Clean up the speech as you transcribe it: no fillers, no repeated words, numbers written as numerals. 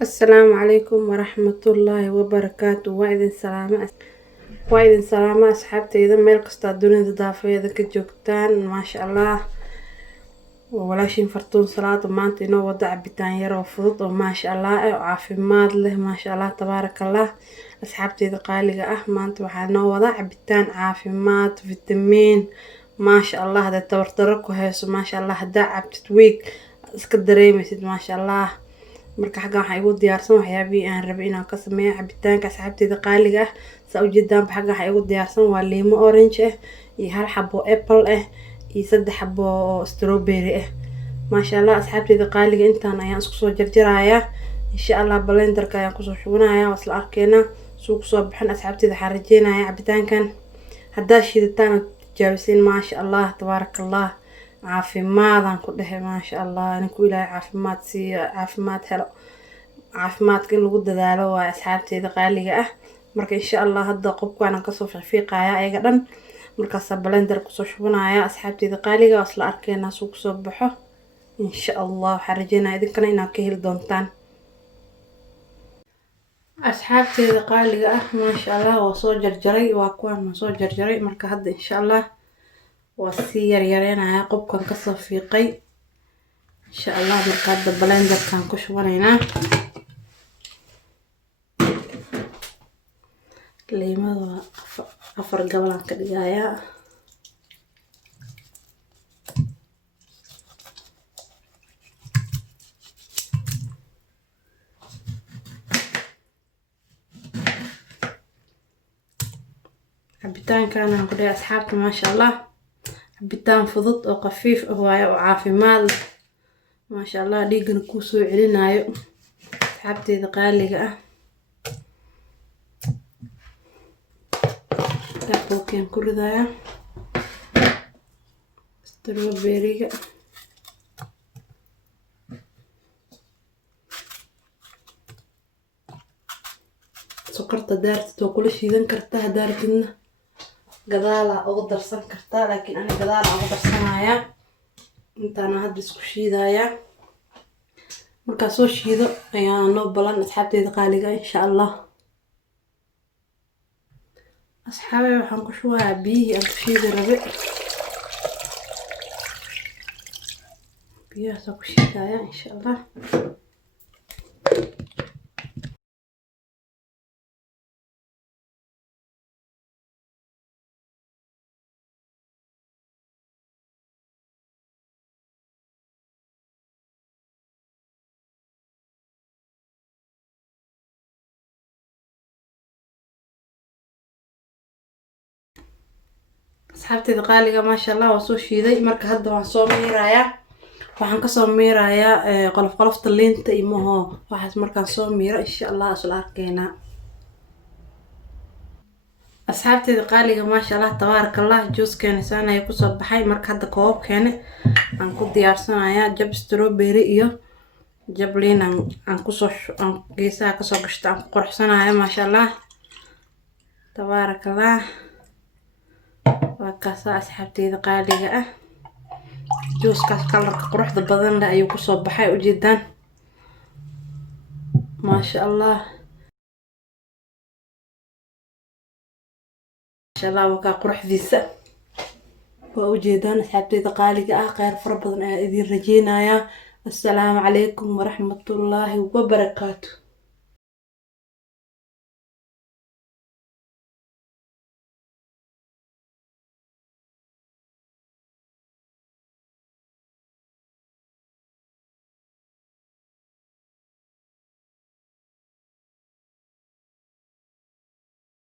السلام عليكم ورحمة الله وبركاته. وإذن سلامة أصحابتي إذا ميل كستا الدنيا إضافية إذا كجوكتان ما شاء الله وولاشين فرتون صلاة ومانتي نو وضع بتان يرو فضط وما شاء الله وعافي ماد له ما شاء الله تبارك الله. أصحابتي إذا قالي مانتي وحال نو وضع بتان عافي ماد فيتامين ما شاء الله. هذا تورترك وهيسو ما شاء الله داع بتتويق اسكدريميسيد ما شاء الله. marka xaga waxa igu diyaarsan waxyaabii aan rabay inaan ka sameeyo cabitaanka asxaabteyda qaaliga ah. Saa u jeedaan xaga waxa igu diyaarsan waa liimo orange ah iyo hal xabo apple ah iyo saddex xabo strawberry ah. Maasha Allah asxaabteyda qaaliga intaan ayaan isku soo jarjarayaa insha Allah blenderka ayaan ku soo shubanayaa wasla arkeena suuq soo bixin asxaabteyda waxaan rajeynayaa cabitaankan haddaa shiidataan jaabisiin maasha Allah tabarakallah caafimaadaan ku dhahay maasha Allah anigu ilaahay caafimaad siiyo caafimaad helo caafimaadka in lagu dadaalo waa asxaabteyda qaaliga ah. marka insha Allah hadda qobkaan ka soo fiiqayaa ayaga dhan markaas blender ku soo shubanayaa asxaabteyda qaaliga wasla arkeena suuq soo baxo insha Allah waxaan rajeynayaa idinkana inaad ka heli doontaan asxaabteyda qaaliga ah. maasha Allah waa soo jarjaray waa kuwaan soo jarjaray marka hadda insha Allah وسي يرينا قبكم كسر في قي إن شاء الله مرقد بلندر كان كشورينا اللي ما أفرق قبل عن كدقايا عبتان كان عقد أصحابتي ما شاء الله cabitaan fudud oo qafiif ah waayo oo caafimaad ma sha Allah dhiigana ku soo celinayo asxaabteyda qaaliga ah. Dabkeen ku ridaya strawberry-ga sokorta daarta oo kula shiidan kartaa daartidna gadaala ugu darsan kartaa laakiin ana gadaala ugu darsanaya intaana hadda isku shiidaya marka soo shiido ayaan noo balan asxaabteyda qaaliga insha Allah. asxaabay waxaan ku shubayaa biyo aan ku shiidi rabay biyahaas ku shiidaya insha Allah. asxaabteyda qaaliga ma sha Allah waa soo shiiday marka hadda waan soo miirayaa waxaan ka soo miirayaa qolofta liinta imaho waxaas markaan soo miiro insha Allah isla arkeena asxaabteyda qaaliga ma sha Allah tabarakallah juicekeena saanay ku soo baxay marka hadda koobkeena aan ku diyaarsanayaa jab strawberry iyo jab liin aan ku soo geesaha ka soo gashta aan quruxsanayaa ma sha Allah tabarakallah وكاسا أصحابتي قالية جوز كاس كلر قروح بدن لا أيو كسب بحي جدا ما شاء الله ما شاء الله وكا قروح ذيسة وجدا أصحابتي قالية غير فربنا إذن رجينا يا السلام عليكم ورحمة الله وبركاته.